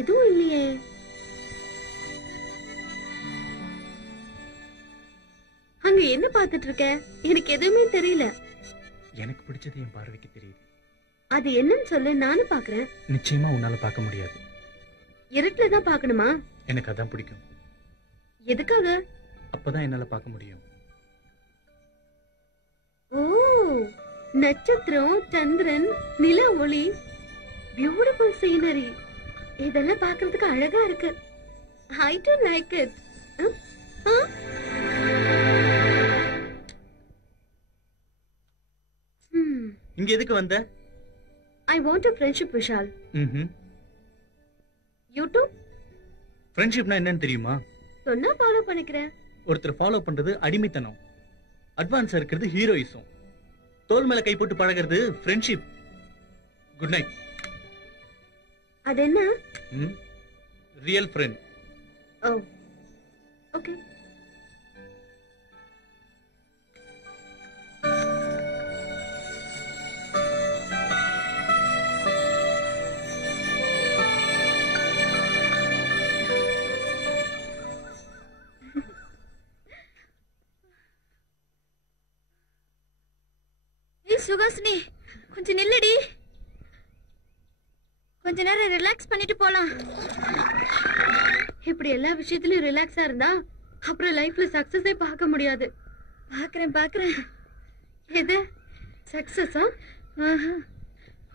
எதுவும் இல்லையே. அங்க என்ன பாத்துட்டு இருக்க? எனக்கு எதுவுமே தெரியல. எனக்கு பிடிச்சது என் பார்வைக்கு தெரியுது. அது என்னன்னு சொல்லு, நானும் பாக்குறேன். நிச்சயமா உன்னால பார்க்க முடியாது. இருட்டுலதான் பாக்கணுமா? எனக்கு அதான் பிடிக்கும். எதுக்காக? அப்பதான் என்னால பார்க்க முடியும். ஓ, நட்சத்திரம், சந்திரன், நில ஒளி, பியூட்டிஃபுல் சீனரி, இதெல்லாம் பாக்குறதுக்கு அழகா இருக்கு. I don't like it. இங்க எதுக்கு வந்த? I want a friendship, Vishal. You too? ஃப்ரெண்ட்ஷிப்னா என்னன்னு தெரியுமா? சொன்னா ஃபாலோ பண்ணிக்கிறேன். ஒருத்தர் ஃபாலோ பண்றது அடிமைத்தனம், அட்வான்ஸா இருக்கிறது ஹீரோயிசம், தோல் மேல கை போட்டு பழகிறது ஃப்ரெண்ட்ஷிப். Good night. அது என்ன? Real friend. Oh, okay. Suhasini, கொஞ்சம் நில்லுடி. கொஞ்ச நேரம் ரிலாக்ஸ் பண்ணிட்டு போலாம். இப்படி எல்லா விஷயத்திலயும் ரிலாக்ஸா இருந்தா அப்புறம் லைஃப்ல சக்சஸே பார்க்க முடியாது. பாக்குறேன். எது சக்சஸா?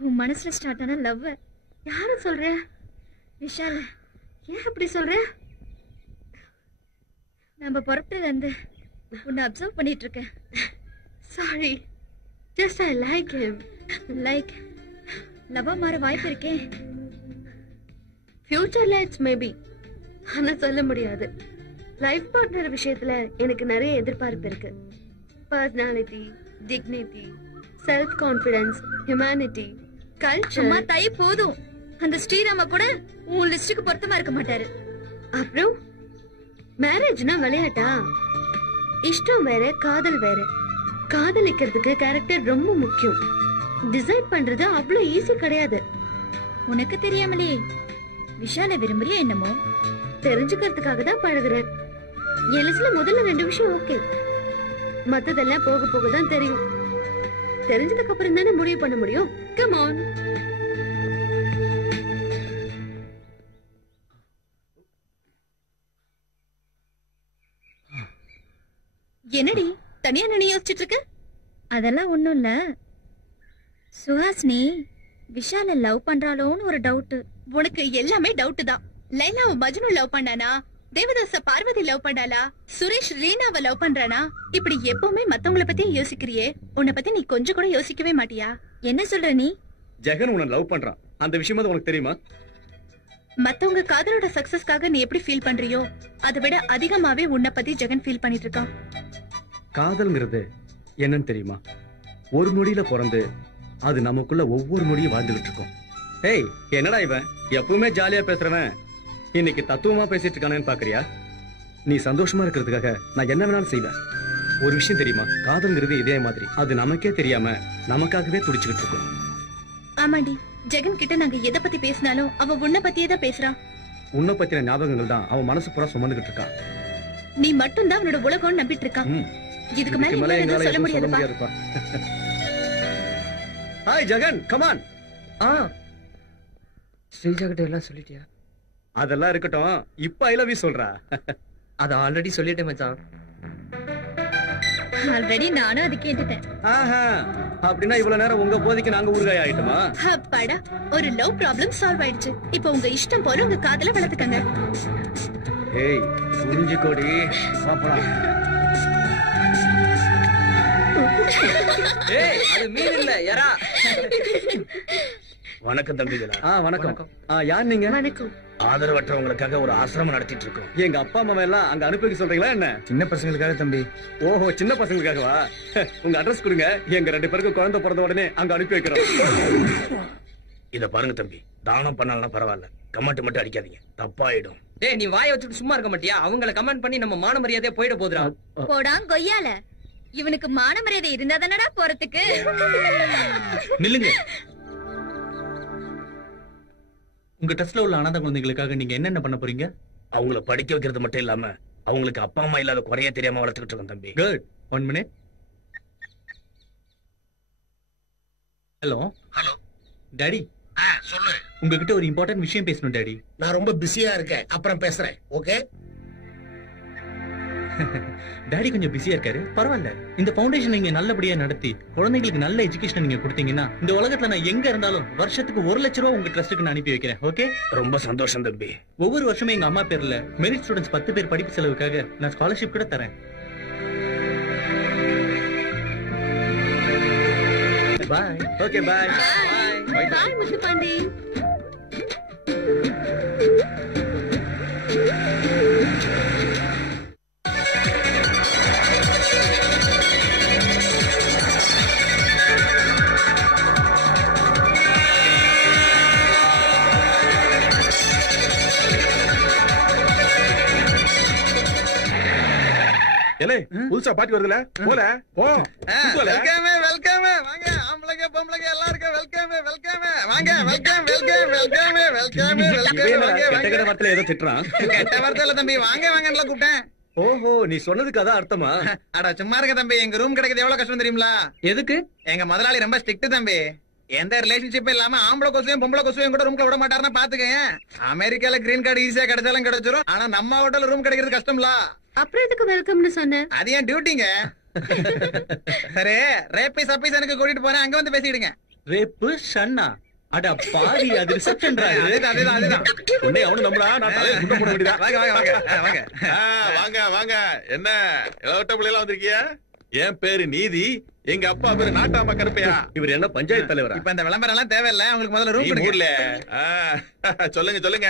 உன் மனசுல ஸ்டார்ட் ஆன லவ். யாரு சொல்ற? விஷால். ஏன் அப்படி சொல்ற? நம்ம புறப்பட்டதுல இருந்து உன்னை அப்சர்வ் பண்ணிட்டு இருக்கேன். Sorry, just I like him. Like லவ்வா மாற வாய்ப்பு இருக்கே. ஃபியூச்சர்ல இட்ஸ் மேபி, ஆனா சொல்ல முடியாது. லைஃப் பார்ட்னர் விஷயத்துல எனக்கு நிறைய எதிர்பார்ப்பு இருக்கு. Personality, dignity, self confidence, humanity, culture. தை போதும். அந்த ஸ்ரீராம கூட உன் லிஸ்டுக்கு பொருத்தமா இருக்க மாட்டாரு. அப்புறம் மேரேஜ்னா விளையாட்டா? இஷ்டம் வேற, காதல் வேற. காதலிக்கிறதுக்கு கேரக்டர் ரொம்ப முக்கியம். டிசைட் பண்றது அவ்வளவு ஈஸி கிடையாது. உனக்கு தெரியாமலே விஷால விரும்புறியா என்னமோ? தெரிஞ்சுக்கிறதுக்காக தான் பழகுறேன். எலிஸ்ல முதல்ல 2 விஷயம் ஓகே, மத்ததெல்லாம் போக போக தான் தெரியும். தெரிஞ்சதுக்கு அப்புறம் தானே முடிவு பண்ண முடியும். Come on. என்னடி தனியா நின்னு யோசிச்சுட்டு இருக்க? அதெல்லாம் ஒண்ணும் இல்ல சுஹாசினி. விஷால லவ் பண்றாளோன்னு ஒரு டவுட். உனக்கு எல்லாமே டவுட் தான். லைலாவை மஜ்னு லவ் பண்ணானா? தேவதாச பார்வதி லவ் பண்ணாளா? சுரேஷ் ரீனாவை லவ் பண்றானா? இப்படி எப்பவுமே மத்தவங்கள பத்தி யோசிக்கிறியே, உன்னை பத்தி நீ கொஞ்சம் கூட யோசிக்கவே மாட்டியா? என்ன சொல்ற நீ? ஜெகன் உன்னை லவ் பண்றான், அந்த விஷயம் உனக்கு தெரியுமா? மத்தவங்க காதலோட சக்சஸ்க்காக நீ எப்படி ஃபீல் பண்றியோ அதை விட அதிகமாவே உன்னை பத்தி ஜெகன் ஃபீல் பண்ணிட்டு இருக்கான். காதல்ங்கிறது என்னன்னு தெரியுமா? ஒரு நொடியில பிறந்து அது நமக்குள்ள ஒவ்வொரு நொடியும் வாழ்ந்துகிட்டு இருக்கும். ஏய், என்னடா இவன் எப்பவுமே ஜாலியா பேசுறவன் இன்னைக்கு தத்துவமா பேசிட்டு இருக்கானேன்னு பாக்குறியா? நீ சந்தோஷமா இருக்கிறதுக்காக நான் என்ன வேணாலும் செய்வேன். ஒரு விஷயம் தெரியுமா? காதல்ங்கிறது இதே மாதிரி, அது நமக்கே தெரியாம நமக்காகவே துடிச்சுக்கிட்டு இருக்கும். ஆமாண்டி, ஜெகன் கிட்ட நாங்க எதை பத்தி பேசினாலும் அவ உன்னை பத்தியே தான் பேசுறான். உன்னை பத்தின ஞாபகங்கள் தான் அவன் மனசு பூரா சுமந்துகிட்டு இருக்கான். நீ மட்டும் தான் அவனோட உலகம் நம்பிட்டு இருக்கான். இதுக்கு மேல என்னால சொல்ல முடியாதுப்பா. Hi Jagan, come on. Sreeja கிட்ட எல்லாம் சொல்லிட்டியா? அதெல்லாம் இருக்கட்டும், இப்ப ஐ லவ் யூ சொல்றா. அத ஆல்ரெடி சொல்லிட்டேன் மச்சான். ஆல்ரெடி நானும் அது கேட்டுட்டேன். அப்படின்னா இவ்வளவு நேரம் உங்க போதைக்கு நாங்க ஊறுகாய் ஆயிட்டோமா? அப்பாடா, ஒரு லவ் ப்ராப்ளம் சால்வ் ஆயிடுச்சு. இப்போ உங்க இஷ்டம் போல உங்க காதல வளர்த்துக்கங்க. ஏய், புரிஞ்சுக்கோடி. சாப்பிடலாம். ஏய், அது மீன் இல்ல, எறா. வணக்கம் தம்பிகளா. வணக்கம். யார் நீங்க? வணக்கம். ஆதரவற்றவங்களுக்காக ஒரு ஆசிரமம் நடத்திட்டு இருக்கோம். எங்க அப்பா அம்மா எல்லாம் அங்க அனுப்பி சொல்றீங்களா என்ன? சின்ன பசங்களுக்காக தம்பி. ஓஹோ, சின்ன பசங்களுக்காகவா? உங்க அட்ரஸ் கொடுங்க, எங்க 2 பேருக்கு குழந்தை பிறந்த உடனே அங்க அனுப்பி வைக்கிறோம். இத பாருங்க தம்பி, தானம் பண்ணலாம் பரவாயில்ல, கமெண்ட் மட்டும் அடிக்காதீங்க, தப்பாயிடும். டேய், நீ வாயை வச்சுட்டு சும்மா இருக்க மாட்டியா? அவங்கள கமெண்ட் பண்ணி நம்ம மான மரியாதையா போயிட போதுடா. போடாங் கொய்யால. இவனுக்கு மான மரியாதை இருந்தா தானடா போறதுக்கு. நில்லுங்க. உங்க ட்ரஸ்ட்ல உள்ள அனாதை குழந்தைகளுக்காக நீங்க என்னென்ன பண்ண போறீங்க? அவங்கள படிக்க வைக்கிறது மட்டும் இல்லாம அவங்களுக்கு அப்பா அம்மா இல்லாத குறைய தெரியாம வளர்த்துக்கிட்டு இருக்கோம் தம்பி. Good. 1 minute. Hello hello daddy, சொல்லு. உங்ககிட்ட ஒரு இம்பார்ட்டன்ட் விஷயம் பேசணும் டாடி. நான் ரொம்ப பிஸியா இருக்கேன், அப்புறம் பேசுறேன். ஓகே? டாடி கொஞ்சம் பிஸியா இருக்காரு, பரவாயில்ல. இந்த ஃபவுண்டேஷன் நீங்க நல்லபடியா நடத்தி குழந்தைகளுக்கு நல்ல எஜுகேஷன் நீங்க கொடுத்தீங்கன்னா இந்த உலகத்துல நான் எங்க இருந்தாலும் வருஷத்துக்கு 1 லட்சம் ரூபாய் உங்க ட்ரஸ்ட்டுக்கு நான் அனுப்பி வைக்கிறேன். ஓகே? ரொம்ப சந்தோஷம் தம்பி. ஒவ்வொரு வருஷமும் எங்க அம்மா பேர்ல மெரிட் ஸ்டூடெண்ட்ஸ் 10 பேர் படிப்பு செலவுக்காக நான் ஸ்காலர்ஷிப் கூட தரேன். Bye. Okay bye. Bye Muthu Pandi. புதுசா பாட்டி வருதுல போல போ. வெல்கம் வெல்கம் வாங்க ஆம்பளைங்க பொம்பளைங்க எல்லாருக்கும் வெல்கம் வெல்கம் வாங்க வெல்கம் வெல்கம் வெல்கம் வெல்கம் கெட்ட வார்த்தையில ஏதோ திட்டுறான். கெட்ட வார்த்தை இல்ல தம்பி, வாங்க வாங்கன்னு கூப்பிட்டேன். ஓஹோ, நீ சொன்னதுக்கு அதான் அர்த்தமா? அட சும்மா இருக்க தம்பி, எங்க ரூம் கிடைக்கிறது எவ்வளவு கஷ்டம் தெரியுங்களா? எதுக்கு? எங்க முதலாளி ரொம்ப ஸ்ட்ரிக்ட் தம்பி. எந்த ரிலேஷன்ஷிப் இல்லாம ஆம்பளை கொசுவையும் பொம்பளை கொசுவையும் கூட ரூம்ல விட மாட்டாருன்னா பாத்துக்கங்க. அமெரிக்கால கிரீன் கார்டு ஈஸியா கிடைச்சாலும் கிடைச்சிரும், ஆனா நம்ம ஹோட்டல்ல ரூம் கிடைக்கிறது கஷ்டம்ல. அப்புறம் எதுக்கு வெல்கம்னு சொன்னேன்? அது ஏன் டியூட்டிங்க. சரி, ரேப்பி சப்பீஸ் எனக்கு கூட்டிட்டு போறேன், அங்க வந்து பேசிடுங்க. ரேப்பு ஷன்னா? அட பாவி, அது ரிசப்ஷன் ரா. அதுதான் அதுதான் அதுதான். உன்னை அவனு நம்புறா, நான் தலையில குண்ட போட வேண்டியதா. வாங்க வாங்க வாங்க வாங்க. வாங்க வாங்க. என்ன இளவட்ட பிள்ளைலாம் வந்திருக்கிய? என் பேரு நீதி, எங்க அப்பா பேரு நாட்டாம கருப்பையா. இவர் என்ன பஞ்சாயத்து தலைவரா? இப்ப இந்த விளம்பரம் எல்லாம் தேவையில்ல, உங்களுக்கு முதல்ல ரூம் நீ கொடுங்க. ஊர்ல சொல்லுங்க சொல்லுங்க,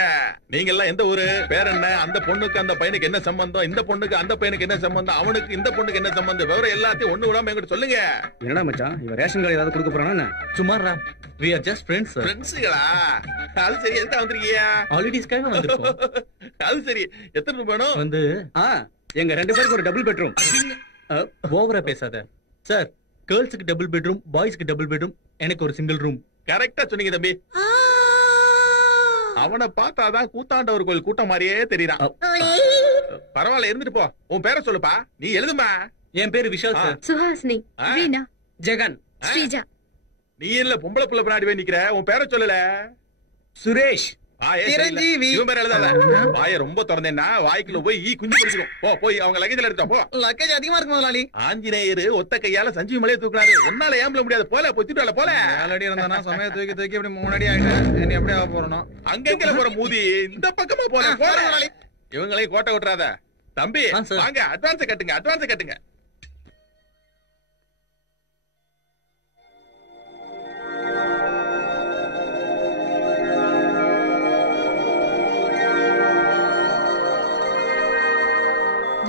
நீங்க எல்லாம் எந்த ஊரு? பேர் என்ன? அந்த பொண்ணுக்கு அந்த பையனுக்கு என்ன சம்பந்தம்? இந்த பொண்ணுக்கு அந்த பையனுக்கு என்ன சம்பந்தம்? அவனுக்கு இந்த பொண்ணுக்கு என்ன சம்பந்தம்? விவரம் எல்லாத்தையும் ஒண்ணு விடாம என்கிட்ட சொல்லுங்க. என்னடா மச்சான், இவன் ரேஷன் கார்டு ஏதாவது கொடுக்க போறானா? சும்மாரா, we are just friends sir. ஃப்ரெண்ட்ஸ்களா? அது சரி, எதுக்கு வந்திருக்கீங்க? ஹாலிடேஸ்க்காக வந்திருக்கோம். அது சரி, எத்தனை ரூம் வேணும்? வந்து எங்க 2 பேருக்கு ஒரு டபுள் பெட்ரூம். ஓவரா பேசாத சார். கேர்ள்ஸுக்கு டபுள் பெட்ரூம், பாய்ஸ்க்கு டபுள் பெட்ரூம், எனக்கு ஒரு சிங்கிள் ரூம். கரெக்டா சொன்னீங்க தம்பி. அவனை பார்த்தாதான் கூத்தாண்டவர் கோயில் கூட்டம் மாதிரியே தெரியறான். பரவாயில்ல, இருந்துட்டு போ. உன் பேரை சொல்லுப்பா. நீ எழுதுமா. என் பேரு விஷால் சார். சுஹாசினி. வீணா. ஜெகன். ஸ்ரீஜா. நீ இல்ல பொம்பளை பிள்ளை பின்னாடி போய் நிக்கிற. உன் பேரை சொல்லல. சுரேஷ். சிரஞ்சீவி. இவன் பேர் எழுதாத. வாயை ரொம்ப திறந்தேன்னா வாய்க்குள்ள போய் ஈ குஞ்சு பிடிச்சிடும். போ, போய் அவங்க லக்கேஜ்ல எடுத்தா போ. லக்கேஜ் அதிகமா இருக்கு முதலாளி. ஆஞ்சநேயர் ஒத்த கையால சஞ்சீவி மலையை தூக்குறாரு. ஒன்னால ஏம்பல முடியாது. போல போய் தூக்கிட்டு போல. 4 அடி இருந்தானா சமய தூக்கி தூக்கி இப்படி 3 அடி ஆயிட்டேன். இனி எப்படி ஆக போறணும்? அங்கெங்கல போற மூதி இந்த பக்கமா போற போற. இவங்களையும் கோட்டை விட்டுறாத தம்பி. வாங்க, அட்வான்ஸ் கட்டுங்க, அட்வான்ஸ் கட்டுங்க.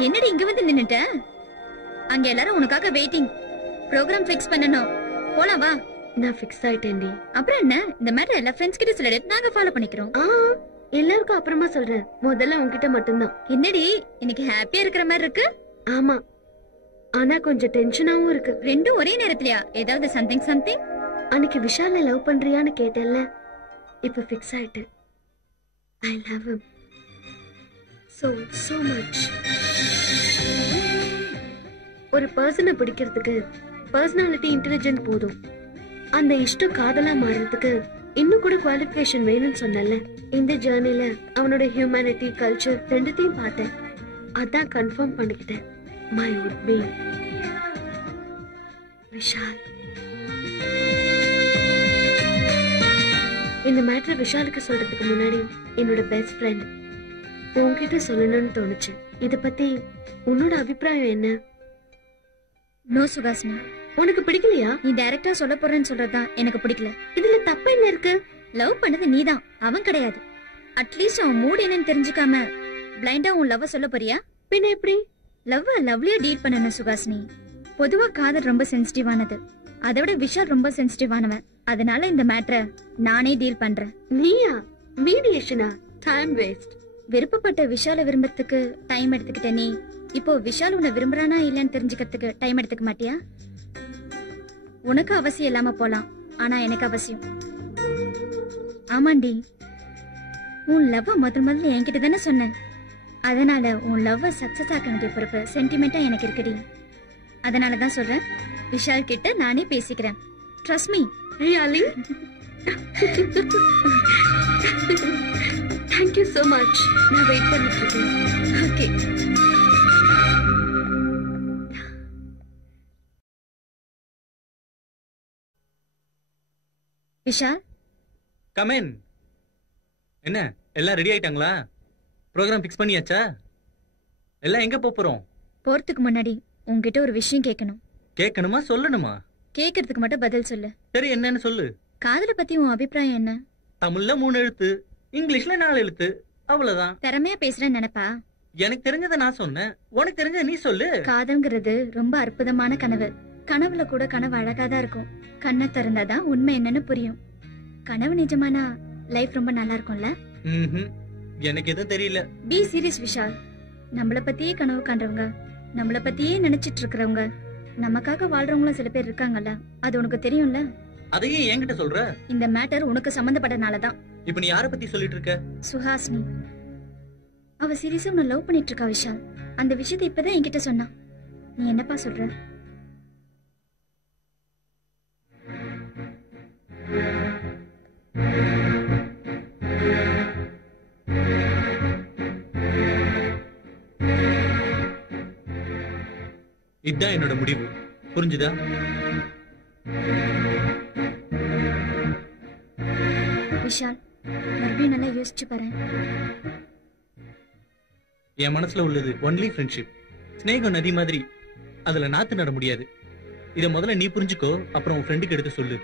என்னடி இங்க வந்து நின்னுட்ட? அங்க எல்லாரும் உனக்காக வெயிட்டிங். ப்ரோகிராம் ஃபிக்ஸ் பண்ணனும். போலாம் வா. நான் ஃபிக்ஸ் ஆயிட்டேன்டி. அப்புறம் என்ன? இந்த மேட்டர் எல்லா ஃப்ரெண்ட்ஸ் கிட்ட சொல்லிடு, நாங்க ஃபாலோ பண்ணிக்கிறோம். எல்லாருக்கும் அப்புறமா சொல்றேன், முதல்ல உன்கிட்ட மட்டும்தான். என்னடி இன்னைக்கு ஹாப்பியா இருக்கிற மாதிரி இருக்கு? ஆமா, ஆனா கொஞ்சம் டென்ஷனாவும் இருக்கு. ரெண்டும் ஒரே நேரத்துலயா? ஏதாவது சம்திங் சம்திங்? அன்னைக்கு விஷால லவ் பண்றியான்னு கேட்டேன்ல, இப்ப ஃபிக்ஸ் ஆயிட்டு. I love him so much. ஒரு பர்சனை பிடிக்கிறதுக்கு பர்சனாலிட்டி இன்டெலிஜென்ட் போதும். அந்த இஷ்டம் காதலா மாறுறதுக்கு இன்னும் கூட குவாலிஃபிகேஷன் வேணும்னு சொன்னல. இந்த ஜர்னில அவனோட ஹியூமனிட்டி, கல்ச்சர் ரெண்டுத்தையும் பார்த்தேன். அதான் கன்ஃபார்ம் பண்ணிக்கிட்டேன். My would be Vishal. இந்த மேட்டர் விஷாலுக்கு சொல்றதுக்கு முன்னாடி என்னோட பெஸ்ட் ஃப்ரெண்ட் உன்கிட்ட சொல்லணும்னு தோணுச்சு. இத பத்தி உன்னோட அபிப்பிராயம் என்ன? நோ சுகாசினி, உனக்கு பிடிக்கலையா? நீ டைரக்டா சொல்ல போறேன்னு சொல்றதுதான் எனக்கு பிடிக்கல. இதுல தப்பு என்ன இருக்கு? லவ் பண்ணது நீதான், அவன் கிடையாது. அட்லீஸ்ட் அவன் மூட் என்னன்னு தெரிஞ்சுக்காம பிளைண்டா உன் லவ் சொல்ல போறியா? பின்ன எப்படி? லவ் லவ்லியா டீல் பண்ணணும் சுகாசினி. பொதுவா காதல் ரொம்ப சென்சிட்டிவானது, அதை விட விஷால் ரொம்ப சென்சிட்டிவானவன். அதனால இந்த மேட்டரை நானே டீல் பண்றேன். நீயா? மீடியேஷனா? Time waste. விருப்பப்பட்ட விஷால விரும்புறதுக்கு டைம் எடுத்துக்கிட்ட நீ இப்போ விஷால் உன்னை விரும்புறானா இல்லன்னு தெரிஞ்சுக்கிறதுக்கு டைம் எடுத்துக்க மாட்டியா? உனக்கு அவசியம் இல்லாம போலாம், ஆனா எனக்கு அவசியம். ஆமாண்டி, உன் லவ் முதல்ல என்கிட்ட தானே சொன்ன. அதனால உன் லவ் சக்சஸ் ஆக்க வேண்டிய பொறுப்பு சென்டிமெண்டா எனக்கு இருக்குடி. அதனாலதான் சொல்றேன், விஷால் கிட்ட நானே பேசிக்கிறேன். Trust me. Really? Thank you so much. நான் வெயிட் பண்ணிட்டு இருக்கேன். ஓகே. Vishal, come in. என்ன எல்லாம் ரெடி ஆயிட்டாங்களா? ப்ரோக்ராம் ஃபிக்ஸ் பண்ணியாச்சா? எல்லாம் எங்க போறோம்? போறதுக்கு முன்னாடி உன்கிட்ட ஒரு விஷயம் கேட்கணும். கேட்கணுமா சொல்லணுமா? கேட்கறதுக்கு மட்டும் பதில் சொல்லு. சரி, என்னன்னு சொல்லு. காதலை பத்தி உன் அபிப்பிராயம் என்ன? தமிழ்ல 3 எழுத்து, இங்கிலீஷ்ல 4 எழுத்து, அவ்வளவுதான். திறமையா பேசுறேன்னு நினைப்பா? எனக்கு தெரிஞ்சதை நான் சொன்னேன், உனக்கு தெரிஞ்சதை நீ சொல்லு. காதல்ங்கிறது ரொம்ப அற்புதமான கனவு. கனவுல கூட கனவு அழகாதான் இருக்கும். கண்ணை திறந்தாதான் உண்மை என்னன்னு புரியும். கனவு நிஜமானா லைஃப் ரொம்ப நல்லா இருக்கும்ல? எனக்கு எதுவும் தெரியல. Be serious Vishal. நம்மள பத்தியே கனவு காண்றவங்க, நம்மள பத்தியே நினைச்சிட்டு இருக்கிறவங்க, நமக்காக வாழ்றவங்களும் சில பேர் இருக்காங்கல்ல, அது உனக்கு தெரியும்ல? அதையே என்கிட்ட சொல்ற? இந்த மேட்டர் உனக்கு சம்பந்தப்பட்டனாலதான். இப்ப நீ யார பத்தி சொல்லிட்டு இருக்க? சுஹாசினி. அவ சீரியஸா உன்னை லவ் பண்ணிட்டு இருக்கா விஷால். அந்த விஷயத்தை இப்பதான் என்கிட்ட சொன்னா. நீ என்னப்பா சொல்ற? இதுதான் என்னோட முடிவு, புரிஞ்சுதா? விஷால், மறுபடியும் நல்லா யோசிச்சு பாரு. என் மனசுல உள்ளது ஒன்லி ஃப்ரெண்ட்ஷிப். ஸ்நேகம் நதி மாதிரி, அதுல நாத்து நட முடியாது. இத முதல்ல நீ புரிஞ்சுக்கோ, அப்புறம் உன் ஃப்ரெண்டுக்கு எடுத்து சொல்லு.